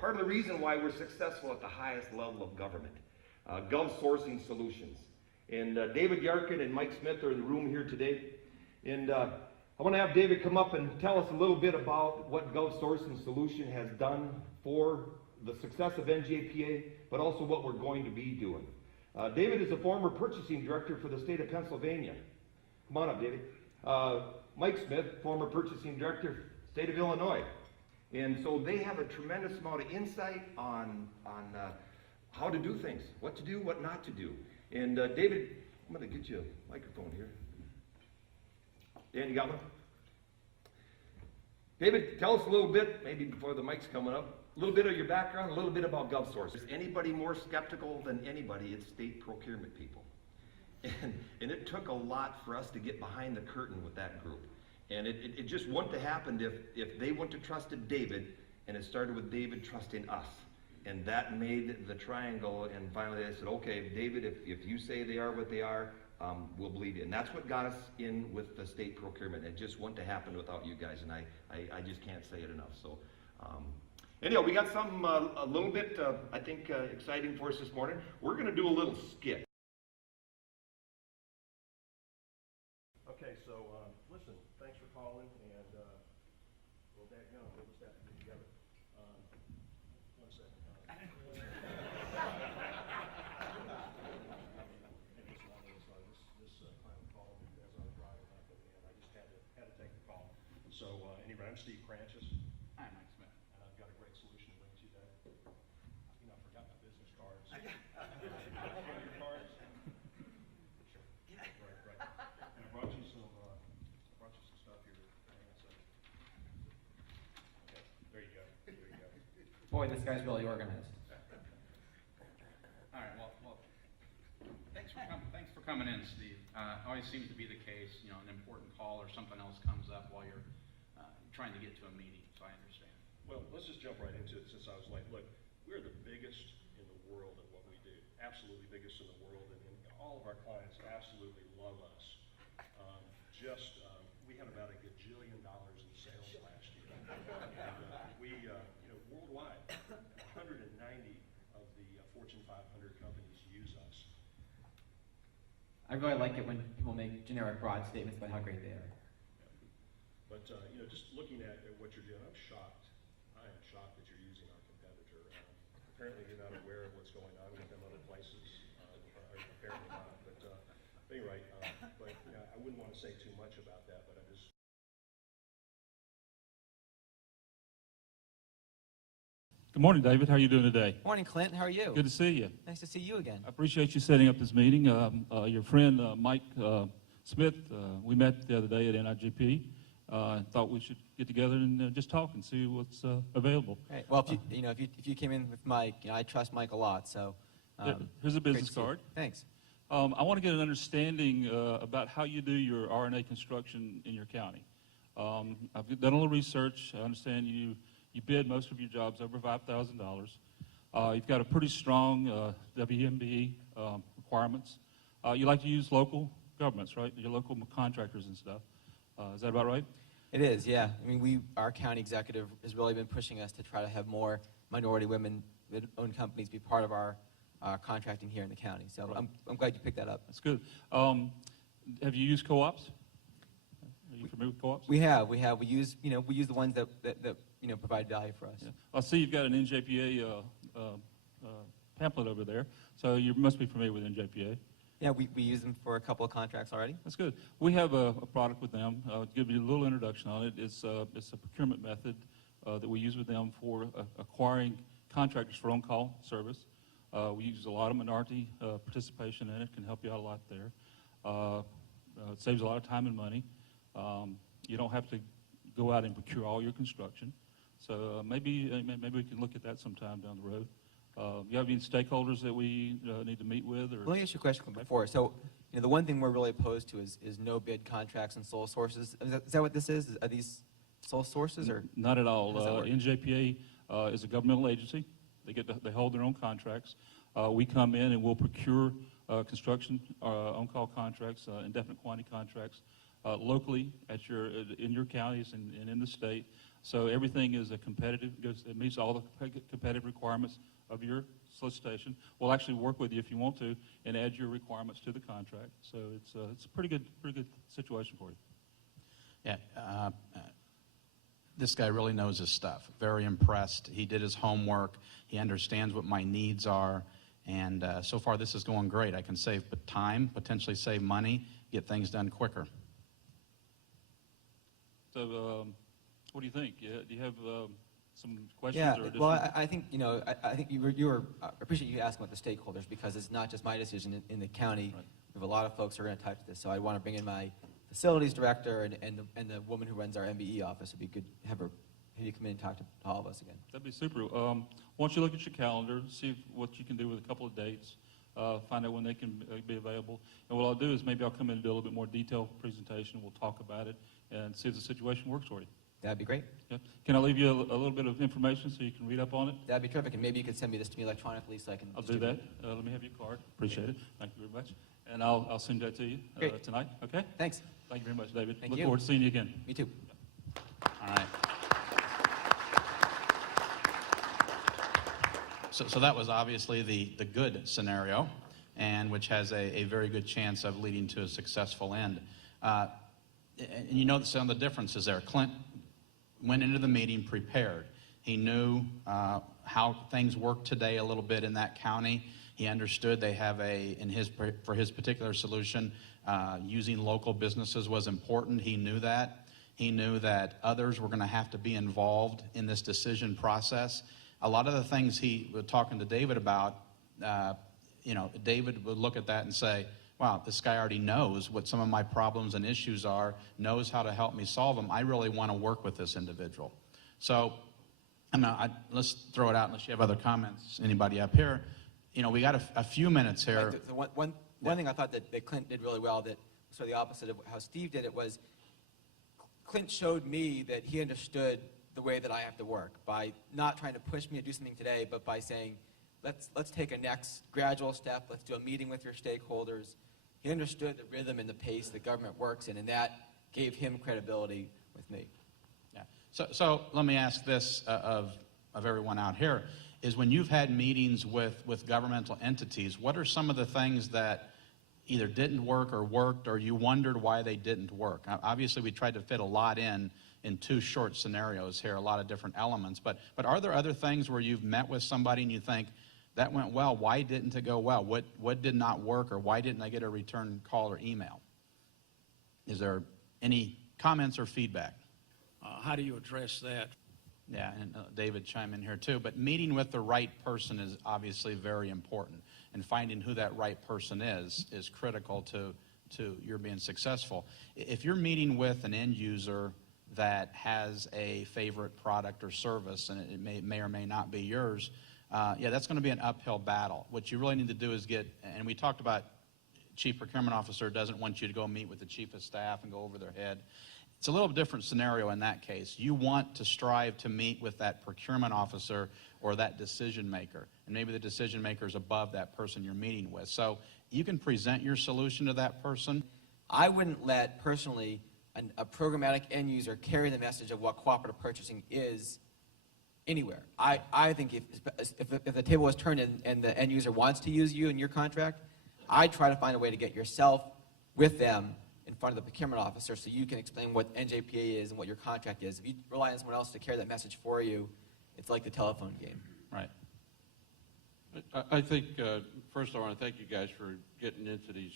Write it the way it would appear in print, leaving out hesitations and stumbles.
part of the reason why we're successful at the highest level of government. Gov Sourcing Solutions. And David Yarkin and Mike Smith are in the room here today. And I want to have David come up and tell us a little bit about what Gov Sourcing Solution has done for the success of NJPA, but also what we're going to be doing. David is a former purchasing director for the state of Pennsylvania. Come on up, David. Mike Smith, former purchasing director, state of Illinois. And so they have a tremendous amount of insight on how to do things, what to do, what not to do. And David, I'm going to get you a microphone here. Dan, you got one? David, tell us a little bit, maybe before the mic's coming up, a little bit of your background, a little bit about GovSource. Is anybody more skeptical than anybody? It's state procurement people. And it took a lot for us to get behind the curtain with that group. And it just wouldn't have happened if they wouldn't have trusted David, and it started with David trusting us. And that made the triangle, and finally they said, okay, David, if you say they are what they are, we'll believe you. And that's what got us in with the state procurement. It just wouldn't have happened without you guys, and I just can't say it enough. So, anyhow, we got something a little bit, I think, exciting for us this morning. We're going to do a little skit. Okay, so listen, thanks for calling, and well, dadgum, we'll just have to get together. 1 second. This client called me as I was driving up, and I just had to take the call. So anyway, I'm Steve Cranches. Hi, Mike Smith. And I've got a great solution to bring to you today. You know, I forgot my business cards. Your cards? Sure. Right. And I brought you some stuff here. Hang on a second. Okay, there you go. Boy, this guy's really organized. All right, well, thanks for coming in, Steve. Always seems to be the case, you know, an important call or something else comes up while you're trying to get to a meeting, so I understand. Well, let's just jump right into it since I was late. Look, we're the biggest in the world at what we do. Absolutely biggest in the world, and all of our clients absolutely love us. We had about $1 gajillion in sales last year. And we, worldwide, 190 of the Fortune 500 companies use us. I really like it when people make generic, broad statements about how great they are. But, just looking at what you're doing, I'm shocked. I am shocked that you're using our competitor. Apparently you're not aware of what's going on with them other places. Apparently not. But anyway, I wouldn't want to say too much about that, but I just... Good morning, David. How are you doing today? Morning, Clint. How are you? Good to see you. Nice to see you again. I appreciate you setting up this meeting. Your friend Mike Smith, we met the other day at NJPA. Thought we should get together and just talk and see what's available. Right. Well, if you came in with Mike, I trust Mike a lot. So here's a business card. Thanks. I want to get an understanding about how you do your RNA construction in your county. I've done a little research. I understand you bid most of your jobs over $5,000. You've got a pretty strong WMB requirements. You like to use local governments, right? Your local contractors and stuff. Is that about right? It is, yeah. I mean, our county executive has really been pushing us to try to have more minority women-owned companies be part of our contracting here in the county. So right. I'm glad you picked that up. That's good. Have you used co-ops? Are you familiar with co-ops? We have. We use the ones that provide value for us. Yeah. I see you've got an NJPA pamphlet over there, so you must be familiar with NJPA. Yeah, we use them for a couple of contracts already. That's good. We have a product with them. To give you a little introduction on it, it's a procurement method that we use with them for acquiring contractors for on-call service. We use a lot of minority participation in it. Can help you out a lot there. It saves a lot of time and money. You don't have to go out and procure all your construction. So maybe we can look at that sometime down the road. You have any stakeholders that we need to meet with? Or? Let me ask you a question before. So, the one thing we're really opposed to is no bid contracts and sole sources. Is that what this is? Are these sole sources or? Not at all. NJPA is a governmental agency. They hold their own contracts. We come in and we'll procure construction on-call contracts, indefinite quantity contracts. locally at in your counties and in the state. So everything is it meets all the competitive requirements of your solicitation. We'll actually work with you if you want to and add your requirements to the contract. So it's a pretty good situation for you. Yeah, this guy really knows his stuff. Very impressed. He did his homework. He understands what my needs are. And so far, this is going great. I can save time, potentially save money, get things done quicker. So what do you think? Do you have some questions? Yeah, or additional? well, I think, I think I appreciate you asking about the stakeholders, because it's not just my decision in the county. Right. We have a lot of folks who are going to touch this, so I want to bring in my facilities director and the woman who runs our MBE office. It'd be good to have you come in and talk to all of us again. That'd be super. Why don't you look at your calendar, see what you can do with a couple of dates, find out when they can be available. And what I'll do is maybe I'll come in and do a little bit more detailed presentation. We'll talk about it and see if the situation works for you. That'd be great. Yeah. Can I leave you a little bit of information so you can read up on it? That'd be terrific, and maybe you could send me this to me electronically so I can. I'll do that. Let me have your card. Appreciate it. Thank you very much. And I'll send that to you Great. tonight. Okay? Thanks. Thank you very much, David. Thank Look you. forward to seeing you again. Me too. All right. So that was obviously the good scenario, and which has a very good chance of leading to a successful end. And you know some of the differences there. Clint went into the meeting prepared. He knew how things work today a little bit in that county. He understood they have for his particular solution, using local businesses was important. He knew that. He knew that others were going to have to be involved in this decision process. A lot of the things he was talking to David about, David would look at that and say, wow, this guy already knows what some of my problems and issues are, knows how to help me solve them. I really want to work with this individual. So let's throw it out unless you have other comments. Anybody up here? We got a few minutes here. The one thing I thought that Clint did really well, that was sort of the opposite of how Steve did it, was Clint showed me that he understood the way that I have to work, by not trying to push me to do something today, but by saying, let's take a next gradual step, let's do a meeting with your stakeholders. He understood the rhythm and the pace that government works in, and that gave him credibility with me. Yeah. So let me ask this of everyone out here, is when you've had meetings with governmental entities, what are some of the things that either didn't work or worked, or you wondered why they didn't work? Obviously, we tried to fit a lot in two short scenarios here, a lot of different elements, but are there other things where you've met with somebody and you think, that went well, why didn't it go well? What did not work, or why didn't I get a return call or email? Is there any comments or feedback? How do you address that? Yeah, and David chime in here too, but meeting with the right person is obviously very important, and finding who that right person is critical to your being successful. If you're meeting with an end user that has a favorite product or service, and it may or may not be yours, that's going to be an uphill battle. What you really need to do is and we talked about Chief Procurement Officer doesn't want you to go meet with the Chief of Staff and go over their head. It's a little different scenario in that case. You want to strive to meet with that procurement officer or that decision maker, and maybe the decision maker is above that person you're meeting with. So you can present your solution to that person. I wouldn't let, personally, a programmatic end user carry the message of what cooperative purchasing is anywhere. I think if the table was turned and the end user wants to use you in your contract, I'd try to find a way to get yourself with them in front of the procurement officer so you can explain what NJPA is and what your contract is. If you rely on someone else to carry that message for you, it's like the telephone game. Right. I think, first I want to thank you guys for getting into these